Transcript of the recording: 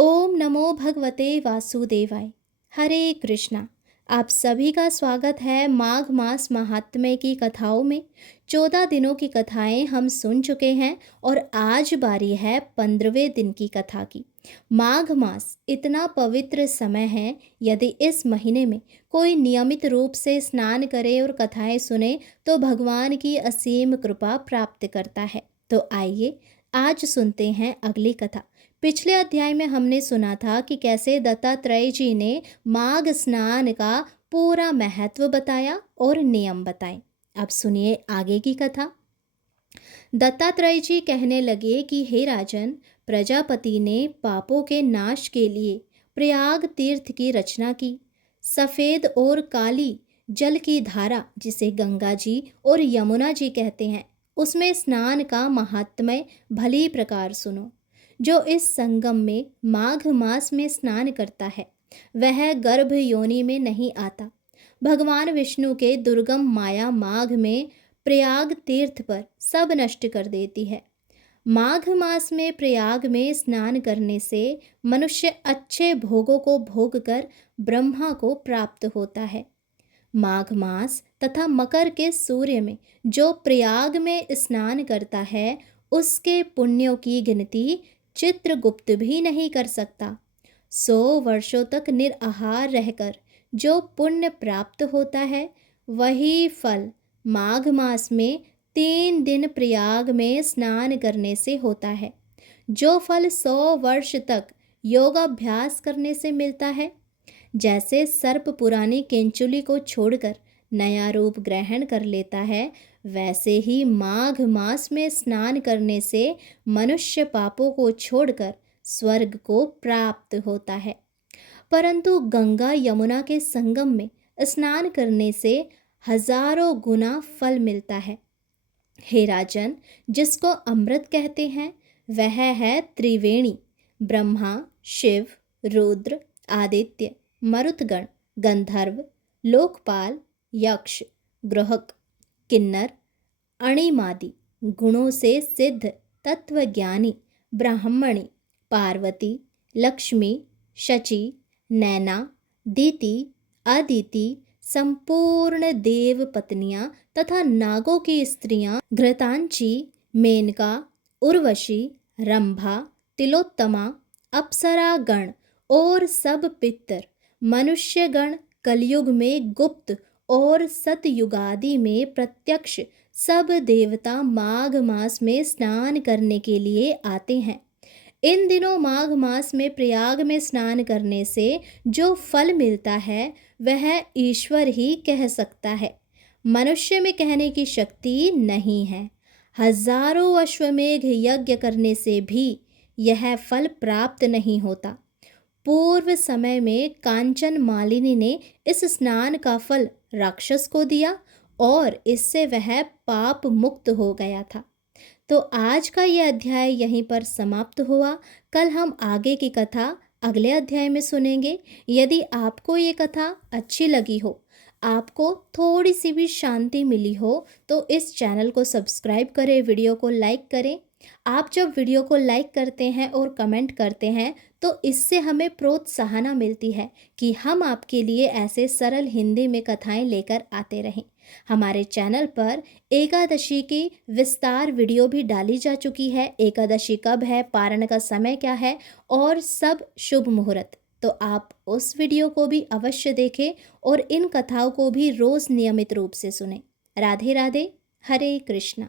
ओम नमो भगवते वासुदेवाय। हरे कृष्णा। आप सभी का स्वागत है माघ मास महात्म्य की कथाओं में। 14 दिनों की कथाएं हम सुन चुके हैं और आज बारी है 15वें दिन की कथा की। माघ मास इतना पवित्र समय है, यदि इस महीने में कोई नियमित रूप से स्नान करे और कथाएं सुने तो भगवान की असीम कृपा प्राप्त करता है। तो आइए आज सुनते हैं अगली कथा। पिछले अध्याय में हमने सुना था कि कैसे दत्तात्रेय जी ने माघ स्नान का पूरा महत्व बताया और नियम बताए। अब सुनिए आगे की कथा। दत्तात्रेय जी कहने लगे कि हे राजन, प्रजापति ने पापों के नाश के लिए प्रयाग तीर्थ की रचना की। सफेद और काली जल की धारा, जिसे गंगा जी और यमुना जी कहते हैं, उसमें स्नान का महात्म्य भली प्रकार सुनो। जो इस संगम में माघ मास में स्नान करता है वह गर्भ योनि में नहीं आता। भगवान विष्णु के दुर्गम माया माघ में प्रयाग तीर्थ पर सब नष्ट कर देती है। माघ मास में प्रयाग में स्नान करने से मनुष्य अच्छे भोगों को भोग कर ब्रह्मा को प्राप्त होता है। माघ मास तथा मकर के सूर्य में जो प्रयाग में स्नान करता है उसके पुण्यों की गिनती चित्रगुप्त भी नहीं कर सकता। 100 वर्षों तक निराहार रहकर जो पुण्य प्राप्त होता है वही फल माघ मास में 3 दिन प्रयाग में स्नान करने से होता है। जो फल 100 वर्ष तक योगाभ्यास करने से मिलता है, जैसे सर्प पुरानी केंचुली को छोड़कर नया रूप ग्रहण कर लेता है, वैसे ही माघ मास में स्नान करने से मनुष्य पापों को छोड़कर स्वर्ग को प्राप्त होता है। परंतु गंगा यमुना के संगम में स्नान करने से हजारों गुना फल मिलता है। हे राजन, जिसको अमृत कहते हैं वह है त्रिवेणी, ब्रह्मा, शिव, रुद्र, आदित्य, मरुतगण, गंधर्व, लोकपाल, यक्ष, ग्रहक, किन्नर, अणिमादि गुणों से सिद्ध तत्वज्ञानी ब्राह्मणी, पार्वती, लक्ष्मी, शची, नैना, दीति, अदिति, संपूर्ण देव पत्नियां तथा नागों की स्त्रियां घृतांची, मेनका, उर्वशी, रंभा, तिलोत्तमा, अप्सरा गण और सब पितर, मनुष्य गण, कलयुग में गुप्त और सतयुगादि में प्रत्यक्ष सब देवता माघ मास में स्नान करने के लिए आते हैं। इन दिनों माघ मास में प्रयाग में स्नान करने से जो फल मिलता है वह ईश्वर ही कह सकता है। मनुष्य में कहने की शक्ति नहीं है। हजारों अश्वमेघ यज्ञ करने से भी यह फल प्राप्त नहीं होता। पूर्व समय में कांचन मालिनी ने इस स्नान का फल राक्षस को दिया और इससे वह पाप मुक्त हो गया था। तो आज का यह अध्याय यहीं पर समाप्त हुआ। कल हम आगे की कथा अगले अध्याय में सुनेंगे। यदि आपको ये कथा अच्छी लगी हो, आपको थोड़ी सी भी शांति मिली हो, तो इस चैनल को सब्सक्राइब करें, वीडियो को लाइक करें। आप जब वीडियो को लाइक करते हैं और कमेंट करते हैं तो इससे हमें प्रोत्साहन मिलती है कि हम आपके लिए ऐसे सरल हिंदी में कथाएं लेकर आते रहें। हमारे चैनल पर एकादशी की विस्तार वीडियो भी डाली जा चुकी है। एकादशी कब है, पारण का समय क्या है और सब शुभ मुहूर्त। तो आप उस वीडियो को भी अवश्य देखें और इन कथाओं को भी रोज नियमित रूप से सुनें। राधे राधे। हरे कृष्णा।